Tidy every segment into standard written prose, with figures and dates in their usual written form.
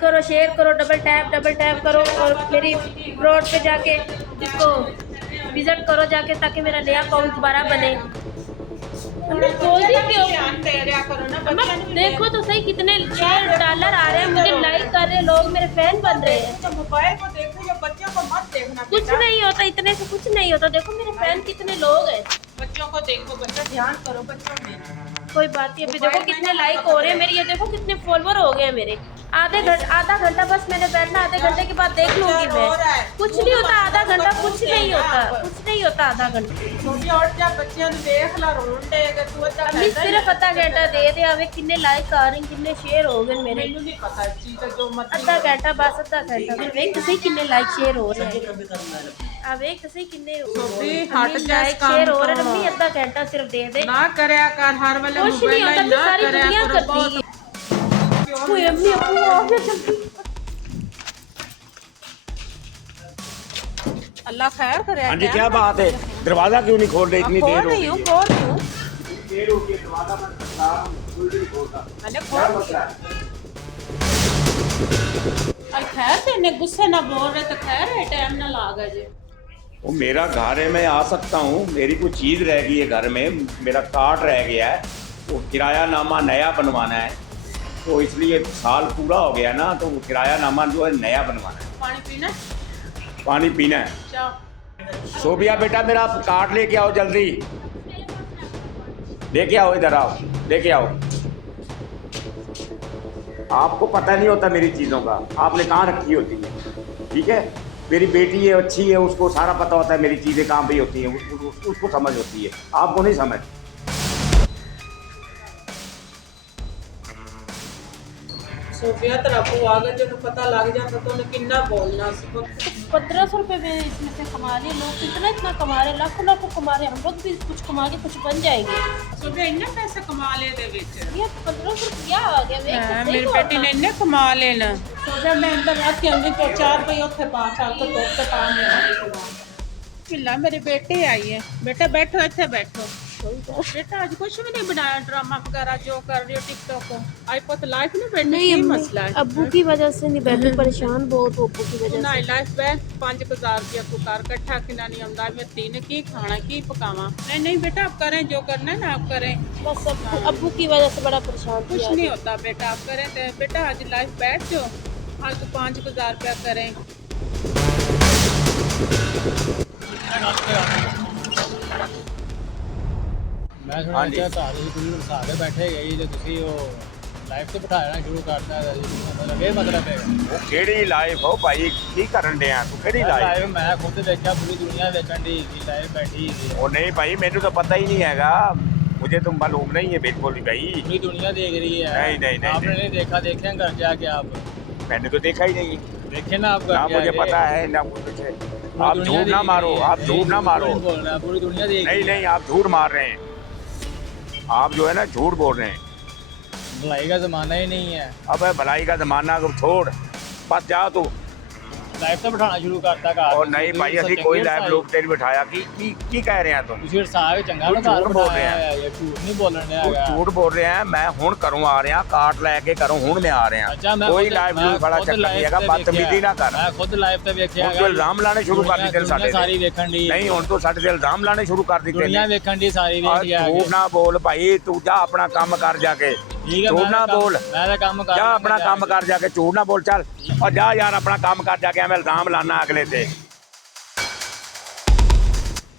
करो, शेयर करो, double tap करो और मेरी प्रोड पे जाके इसको विजिट करो जाके, ताकि मेरा नया अकाउंट दोबारा बने। देखो तो सही कितने शेयर डॉलर आ रहे हैं, मुझे लाइक कर रहे हैं लोग, मेरे फैन बन रहे हैं। मोबाइल को देखो या बच्चों को मत देखना। कुछ नहीं होता, इतने से कुछ नहीं होता। देखो मेरे फैन कितने लोग हैं। बच्चों को देखो, बच्चा ध्यान करो बच्चों में। कोई बात नहीं। अभी देखो कितने लाइक हो रहे हैं मेरे, ये देखो कितने फॉलोवर हो गए हैं मेरे। आधा घंटा बस मैंने बैठना, आधे घंटे के बाद देख लूंगी मैं। कुछ नहीं होता आधा घंटा, कुछ नहीं होता, कुछ नहीं होता आधा घंटा। और जब बच्चों ने देख ला रोन देगा तू अभी सिर्फ आधा घंटा दे दे, अबे कितने लाइक आ रहे हैं, कितने शेयर हो गए मेरे। नहीं पता चीज जो मत आधा घंटा बस, आधा घंटा फिर देख सही कितने लाइक शेयर हो रहे हैं। अब एक सही कितने लाइक शेयर हो रहे हैं। मम्मी आधा घंटा सिर्फ दे दे ना करया कर हर वाले कुछ नहीं होता, ना सारी करया दुनिया कर करती है। कोई अम्मी अपनी आगे चलती। अल्लाह खैर करे। हाँ जी, क्या बात है? दरवाजा क्यों नहीं खोल रहे? इतनी देर हो गई है। खोल रही हूँ। देर हो गई है, दरवाजा बंद करता हूं, नहीं खोलता। अरे खोल खैर तेने गुस्से ना बोल रहे तो खैर है, टाइम ना लागा जी। वो मेरा घर है, मैं आ सकता हूँ। मेरी कोई चीज़ रह गई है घर में, मेरा कार्ड रह गया है, वो किरायानामा नया बनवाना है, तो इसलिए साल पूरा हो गया ना, तो वो किरायानामा जो है नया बनवाना है। पानी पीना? पानी पीना है। चाह सोबिया बेटा, मेरा कार्ड लेके आओ जल्दी, लेके आओ, इधर आओ, लेके आओ। आपको पता नहीं होता मेरी चीज़ों का, आपने कहाँ रखी होती है, ठीक है? मेरी बेटी है, अच्छी है, उसको सारा पता होता है मेरी चीज़ें कहाँ पे होती हैं, उसको समझ होती है, आपको नहीं समझ। सोफिया तेरा अबू आ गया, जो पता लग जाता तो उन्हें कितना बोलना। 1500 रुपए में इसमें से कमा लिए लोग, कितना इतना कमा रहे, लाखों लाखों कमा रहे। हम लोग भी कुछ कमा के कुछ बन जाएंगे। सोफिया इन्ने पैसे कमा ले दे विच। ये 1500 रुपया आ गया। मेरी बेटी ने इन्ने कमा लेना। सोचा मैं अंदर रख के आऊंगी तो 4 रुपये उत्थे पा चाल तो तोप पे पा में किला मेरी बेटी आई है। बेटा बैठो, इतने बैठो। बेटा आज कुछ भी नहीं बनाया, ड्रामा वगैरह जो कर रही हो टिकटॉक को। आई पुत लाइफ नहीं बैठने की मसला है। अब्बू की वजह से नहीं बैठी, परेशान बहुत हो अब्बू की वजह ना लाइफ बैठ 5000 रुपया तू कर कट्ठा किना नहीं आंदा। मैं तीन की खाना की पकावा। नहीं नहीं बेटा आप करें जो करना है ना आप करें। बस अब्बू की वजह से बड़ा परेशान थी। कुछ नहीं होता बेटा, आप करें तो बेटा आज लाइफ बैठ जो, आज तो 5000 रुपया करें। मैं सुना क्या ਘਰ ਹੀ ਕੁੜੀ ਨੂੰ ਵਸਾ ਕੇ ਬੈਠੇ ਗਈ ਜੇ ਤੁਸੀਂ ਉਹ ਲਾਈਫ ਤੇ ਬਿਠਾਣਾ ਸ਼ੁਰੂ ਕਰਤਾ ਹੈ ਜੀ, ਮਤਲਬ ਇਹ ਮਤਲਬ ਹੈ। ਉਹ ਕਿਹੜੀ ਲਾਈਫ ਹੋ ਭਾਈ, ਕੀ ਕਰਨ ਡਿਆ ਤੂੰ? ਕਿਹੜੀ ਲਾਈਫ? ਮੈਂ ਖੁਦ ਦੇਖਿਆ ਪੂਰੀ ਦੁਨੀਆ ਵੇਖਣ ਦੀ ਲਾਈਫ ਬੈਠੀ ਸੀ। ਉਹ ਨਹੀਂ ਭਾਈ, ਮੈਨੂੰ ਤਾਂ ਪਤਾ ही नहीं हैगा, मुझे तो मालूम नहीं है बिल्कुल भी भाई। पूरी दुनिया देख रही है। नहीं आपने नहीं देखा, देखे घर जाके आप? मैंने तो देखा ही नहीं। देखे ना आप? ना मुझे पता है ना कुछ है। आप झूठ ना मारो, आप झूठ ना मारो। बोलना पूरी दुनिया देख। नहीं आप झूठ मार रहे हैं, आप जो है ना झूठ बोल रहे हैं। भलाई का जमाना ही नहीं है। अब भलाई का जमाना को छोड़, बस जाओ तू। लाइफ तो बिठाना शुरू करता का। और नहीं भाई, अभी कोई लाइफ लोग तेरी बिठाया की कह रहे हैं तुम? ਤੁਸੀਂ ਸਾਹ ਚੰਗਾ ਨਾ झूठ बोल रहे हैं, ਇਹ ਝੂਠ ਨਹੀਂ ਬੋਲਣ तू ਡਿਆ। झूठ बोल रहे हैं। मैं हुण घरों आ रहा, कार्ड लैके घरों हुण मैं आ रहा। अच्छा, मैं कोई लाइफ लूफ वाला चक्कर नहीं है, बदतमीजी ना कर। मैं खुद लाइफ ਤੇ ਵੇਖਿਆ ਹੁਣ ਤੂੰ ਇਲਜ਼ਾਮ ਲਾਣੇ ਸ਼ੁਰੂ ਕਰ ਦਿੱਤੇ ਨੇ ਸਾਡੇ ਤੇ। ਸਾਰੀ ਵੇਖਣ ਦੀ ਨਹੀਂ, ਹੁਣ ਤੂੰ ਸਾਡੇ ਤੇ ਇਲਜ਼ਾਮ ਲਾਣੇ ਸ਼ੁਰੂ ਕਰ ਦਿੱਤੇ ਨੇ। ਦੁਨੀਆ ਵੇਖਣ ਦੀ ਸਾਰੀ ਵੇਖ ਗਿਆ। ਝੂਠ ਨਾ ਬੋਲ ਭਾਈ, ਤੂੰ ਜਾ ਆਪਣਾ ਕੰਮ ਕਰ ਜਾ ਕੇ। ਝੂਠ ਨਾ बोल, मैं तो काम कर जा अपना काम कर जाके, झूठ ना बोल। चल और जा यार अपना काम कर जाके, हमें इल्जाम लाना अगले से।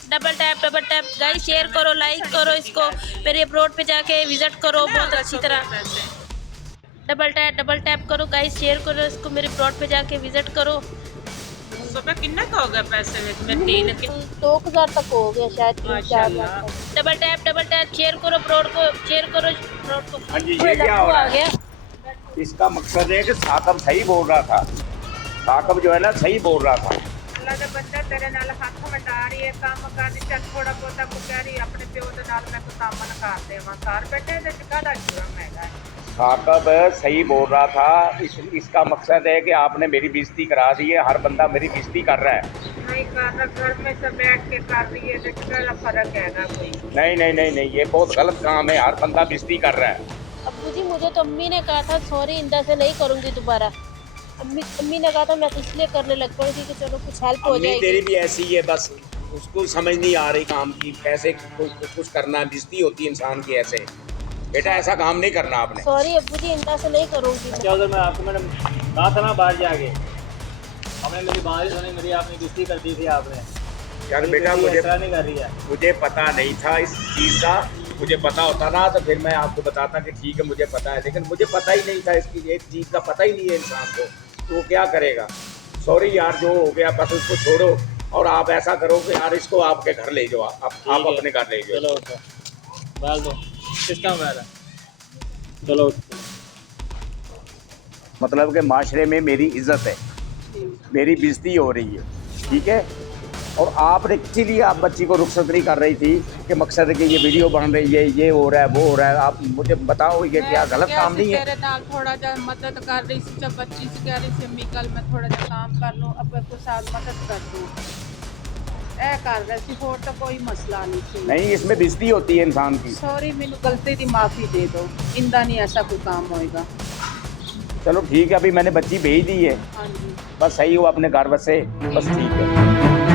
डबल टैप गाइस, शेयर करो, लाइक करो इसको, मेरे अपलोड पे जाके विजिट करो बहुत अच्छी तरह। डबल टैप करो गाइस, शेयर करो इसको, मेरे अपलोड पे जाके विजिट करो। सुबह किन्ना का हो गया पैसे में? 2000 तक हो गया शायद, 3-4 लाख। डबल टैप शेयर करो अपलोड को, शेयर करो अपलोड को। हाँ जी, ये क्या हो रहा है? इसका मकसद है कि साकब सही बोल रहा था, साकब जो है ना सही बोल रहा था। अल्लाह दा बंदा तेरे नाल हथ वटा रही है, काम कर दी, चल थोड़ा बहुता को कह रही अपने प्यो दे नाल मैं को सामन कर देवां। घर बैठे ते कादा जुर्म हैगा? साकब सही बोल रहा था। इसका मकसद है कि आपने मेरी बेइज्जती करा दी है, हर बंदा मेरी बेइज्जती कर रहा है। नहीं कर रहा, घर में सब बैठ के कर रही है, तो क्या फर्क हैगा कोई? नहीं, ये बहुत गलत काम है, हर बंदा बेइज्जती कर रहा है। अब्बू जी मुझे तो अम्मी ने कहा था सॉरी, इंदा से नहीं करूँगी दोबारा। अम्मी ने कहा था, मैं तो इसलिए करने लग पड़ी थी कि चलो कुछ हेल्प हो अम्मी जाएगी। तेरी भी ऐसी ही है, बस उसको समझ नहीं आ रही काम की, कैसे कुछ करना है, बेइज्जती होती है इंसान की ऐसे। बेटा ऐसा काम नहीं करना आपने। सॉरी अब्बू जी, इंदा से नहीं करूँगी मैं। अच्छा उधर मैं आपको मैडम कहा था ना बाहर जाके, आपने मेरी बात ही सुनी, मेरी आपने किस्ती कर दी थी आपने। यार मेरी बेटा बेटी मुझे ऐसा नहीं कर रही है। मुझे पता नहीं था इस चीज़ का, मुझे पता होता ना तो फिर मैं आपको बताता कि ठीक है मुझे पता है, लेकिन मुझे पता ही नहीं था इसकी, एक चीज़ का पता ही नहीं है इंसान को, तो वो क्या करेगा। सॉरी यार, जो हो गया बस उसको छोड़ो, और आप ऐसा करो कि यार इसको आपके घर ले जाओ, आप अपने घर ले जाओ। चलो उठो, डाल दो सिस्टम वगैरह, चलो उठो। मतलब कि माशरे में मेरी इज्जत है, मेरी बेइज्जती हो रही है, ठीक है। और आपने इसीलिए आप बच्ची को रुखसत नहीं कर रही थी कि मकसद है कि ये वीडियो बन रही है, ये हो रहा है, वो हो रहा है। आप मुझे बताओ ये क्या गलत काम नहीं है? तेरे नाल थोड़ा जा मदद कर रही थी, जब बच्ची से कह रही थी अम्मी कल मैं थोड़ा जा काम कर लूँ, अब कुछ साथ मदद कर दूँ, ए कर रही थी, होर तो कोई मसला नहीं थी। नहीं, इसमें बेइज्जती होती है इंसान की। सॉरी, मैंने गलती दी माफ़ी दे दो, इंदा नहीं ऐसा कोई काम होएगा। चलो ठीक है, अभी मैंने बच्ची भेज दी है, हाँ जी। बस सही हो अपने घर बस से, बस ठीक है।